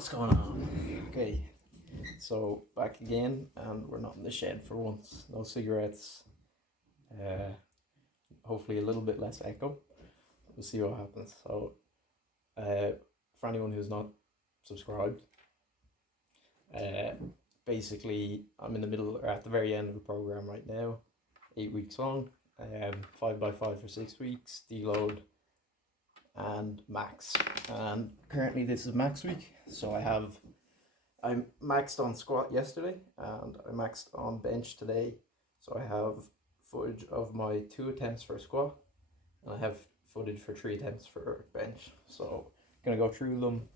What's going on? Okay, so back again, and we're not in the shed for once. No cigarettes. Uh, Hopefully a little bit less echo. We'll see what happens. So, uh, for anyone who's not subscribed, uh, basically I'm in the middle or at the very end of a program right now, 8 weeks long. 5x5 for 6 weeks, deload and max. And currently this is max week, so I maxed on squat yesterday and I maxed on bench today. So I have footage of my 2 attempts for squat and I have footage for 3 attempts for bench. So I'm gonna go through them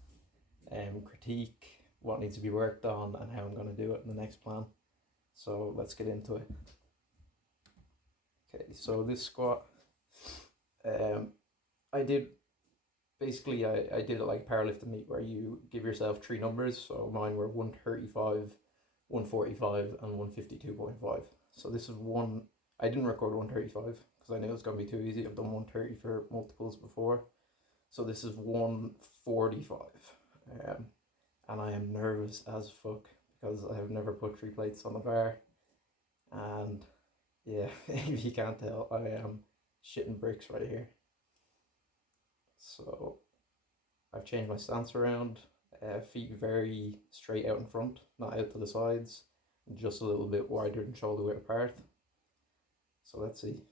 and critique what needs to be worked on and how I'm gonna do it in the next plan. So let's get into it. Okay, so this squat, I did basically I did it like powerlifting meet where you give yourself 3 numbers. So mine were 135, 145, and 152.5. So this is one. I didn't record 135 because I knew it was gonna be too easy. I've done 130 for multiples before, so this is 145. And I am nervous as fuck because I have never put 3 plates on the bar, and yeah, if you can't tell, I am shitting bricks right here. So I've changed my stance around, feet very straight out in front, not out to the sides, and just a little bit wider than shoulder width apart. So let's see.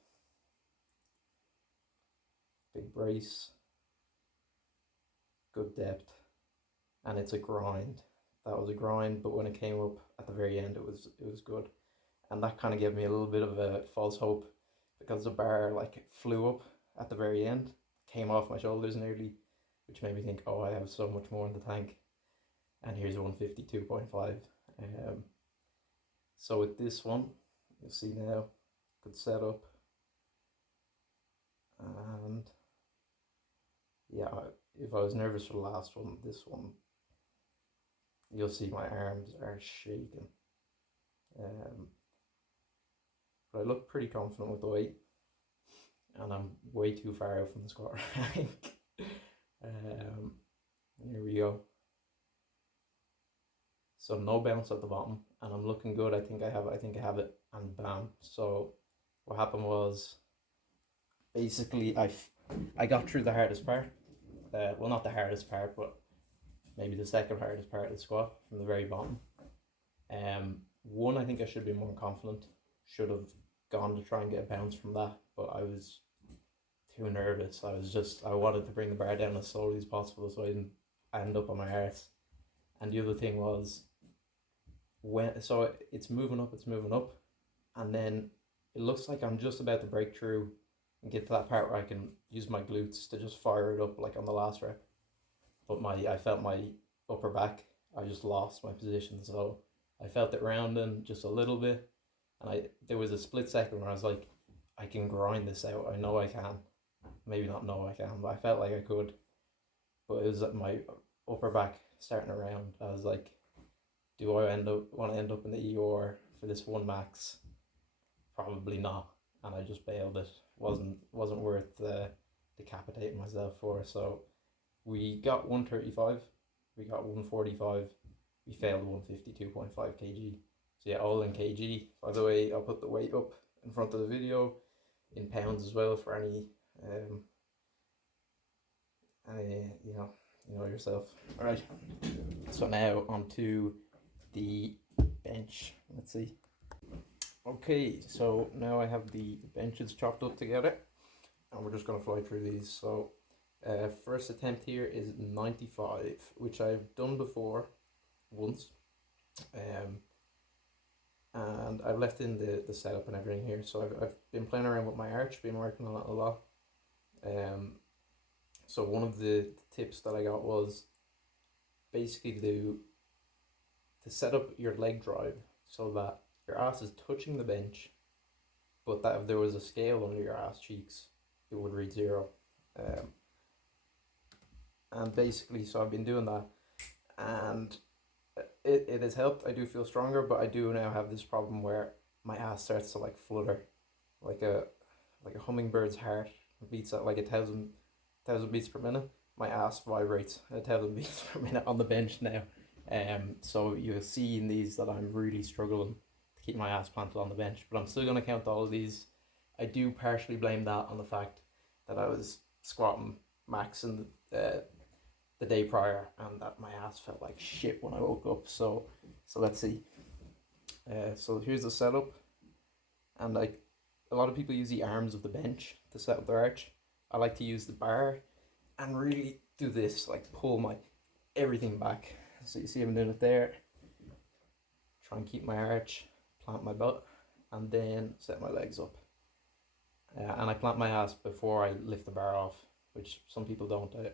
Big brace, good depth, and it's a grind. That was a grind, but when it came up at the very end, it was good, and that kind of gave me a little bit of a false hope because the bar like flew up at the very end, came off my shoulders nearly, which made me think, oh, I have so much more in the tank. And here's 152.5. So with this one, you'll see now, good setup. And yeah, if I was nervous for the last one, this one, you'll see my arms are shaking. But I look pretty confident with the weight, and I'm way too far out from the squat rank. Here we go. So no bounce at the bottom, and I'm looking good. I think I have it, and bam. So what happened was basically I got through the hardest part. Well, not the hardest part, but maybe the second hardest part of the squat from the very bottom. One, I think I should be more confident. Should have gone to try and get a bounce from that, but I was too nervous. I wanted to bring the bar down as slowly as possible so I didn't end up on my arse. And the other thing was it's moving up, and then it looks like I'm just about to break through and get to that part where I can use my glutes to just fire it up like on the last rep. But I felt my upper back, I just lost my position, so I felt it rounding just a little bit, and there was a split second where I was like, I can grind this out. I know I can. Maybe not know I can, but I felt like I could. But it was my upper back starting around. I was like, do I want to end up in the ER for this one max? Probably not. And I just bailed it. Wasn't worth decapitating myself for. So we got 135, we got 145, we failed 152.5 kg. So yeah, all in kg. By the way, I'll put the weight up in front of the video in pounds as well for any you know yourself. All right, so now onto the bench. Let's see. Okay, so now I have the benches chopped up together, and we're just gonna fly through these. So first attempt here is 95, which I've done before once, and I've left in the setup and everything here. So I've been playing around with my arch, been working on it a lot. So one of the tips that I got was basically to set up your leg drive so that your ass is touching the bench, but that if there was a scale under your ass cheeks, it would read 0. And basically, so I've been doing that, and it has helped. I do feel stronger, but I do now have this problem where my ass starts to like flutter, like a hummingbird's heart beats at like 1,000 beats per minute. my ass vibrates. I tell them these for a minute on the bench now. So you'll see in these that I'm really struggling to keep my ass planted on the bench, but I'm still gonna count all of these. I do partially blame that on the fact that I was squatting max in the day prior, and that my ass felt like shit when I woke up. So let's see. So here's the setup, and like a lot of people use the arms of the bench to set up their arch. I like to use the bar and really do this, like pull my everything back. So you see I'm doing it there. Try and keep my arch, plant my butt, and then set my legs up. And I plant my ass before I lift the bar off, which some people don't. I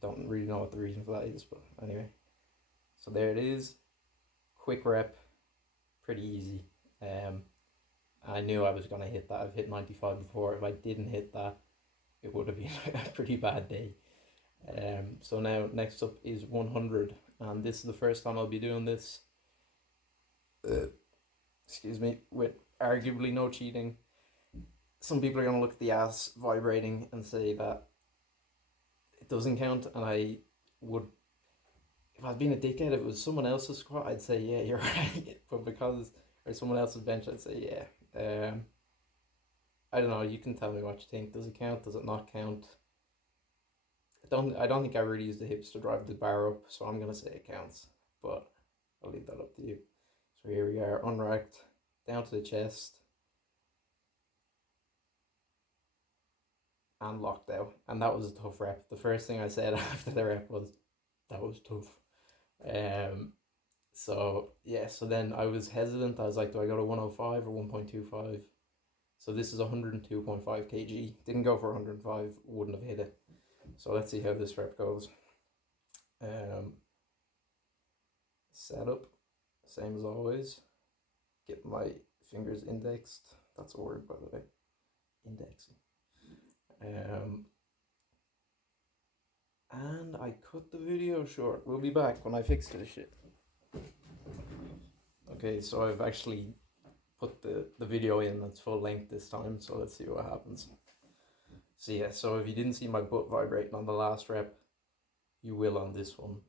don't really know what the reason for that is, but anyway. So there it is. Quick rep, pretty easy. I knew I was gonna hit that. I've hit 95 before. If I didn't hit that, it would have been a pretty bad day. So now next up is 100, and this is the first time I'll be doing this. Excuse me, with arguably no cheating. Some people are gonna look at the ass vibrating and say that it doesn't count, and I would, if I was being a dickhead, if it was someone else's squat, I'd say yeah, you're right. But because, or someone else's bench, I'd say yeah. I don't know. You can tell me what you think. Does it count? Does it not count? I don't think I really use the hips to drive the bar up, so I'm gonna say it counts. But I'll leave that up to you. So here we are, unracked, down to the chest, and locked out. And that was a tough rep. The first thing I said after the rep was, that was tough. So yeah, so then I was hesitant. I was like, do I go to 105 or 1.25? So this is 102.5 kg. Didn't go for 105, wouldn't have hit it. So let's see how this rep goes. Setup, same as always. Get my fingers indexed. That's a word, by the way. Indexing. And I cut the video short. We'll be back when I fix this shit. Okay, so I've actually put the video in that's full length this time, so let's see what happens. So yeah, so if you didn't see my butt vibrating on the last rep, you will on this one.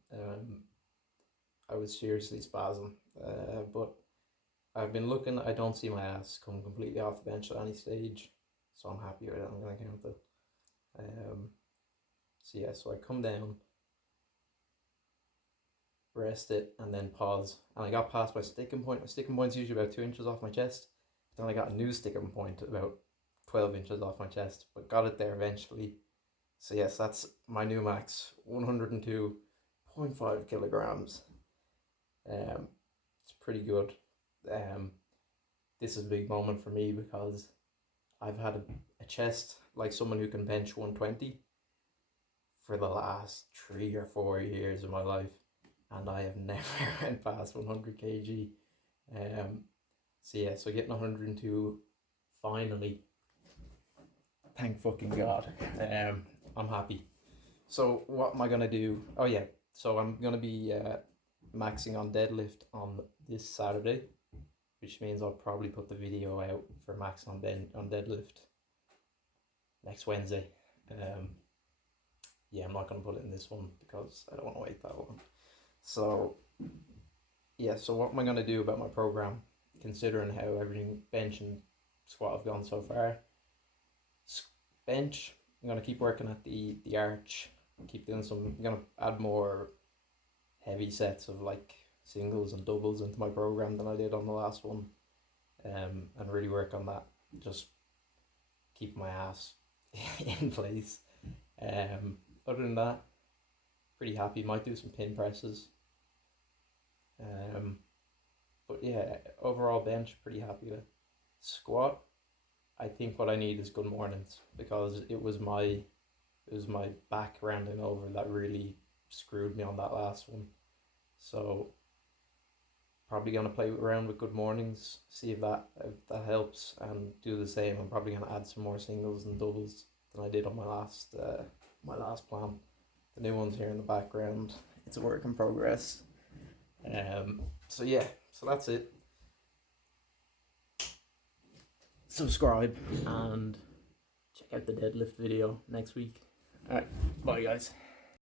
I was seriously spazzing, but I've been looking, I don't see my ass come completely off the bench at any stage, so I'm happy with it. I'm gonna count it. So yeah, so I come down, rest it, and then pause, and I got past my sticking point. My sticking point's usually about 2 inches off my chest, then I got a new sticking point about 12 inches off my chest, but got it there eventually. So yes, that's my new max, 102.5 kilograms. It's pretty good. This is a big moment for me because I've had a chest like someone who can bench 120 for the last 3 or 4 years of my life, and I have never went past 100 kg. So yeah, so getting 102 finally, thank fucking God. I'm happy. So what am I gonna do? Oh yeah, so I'm gonna be maxing on deadlift on this Saturday, which means I'll probably put the video out for max on deadlift next Wednesday. Yeah, I'm not gonna put it in this one because I don't want to wait that long. So yeah, so what am I gonna do about my program, considering how everything bench and squat have gone so far? Bench, I'm gonna keep working at the arch, keep doing some, I'm gonna add more heavy sets of like singles and doubles into my program than I did on the last one, and really work on that, just keep my ass in place. Other than that, pretty happy. Might do some pin presses, but yeah, overall bench pretty happy with. Squat, I think what I need is good mornings, because it was my back rounding over that really screwed me on that last one. So probably gonna play around with good mornings, see if that helps, and do the same. I'm probably gonna add some more singles and doubles than I did on my last plan. The new one's here in the background. It's a work in progress. So yeah, so that's it. Subscribe and check out the deadlift video next week. Alright, bye guys.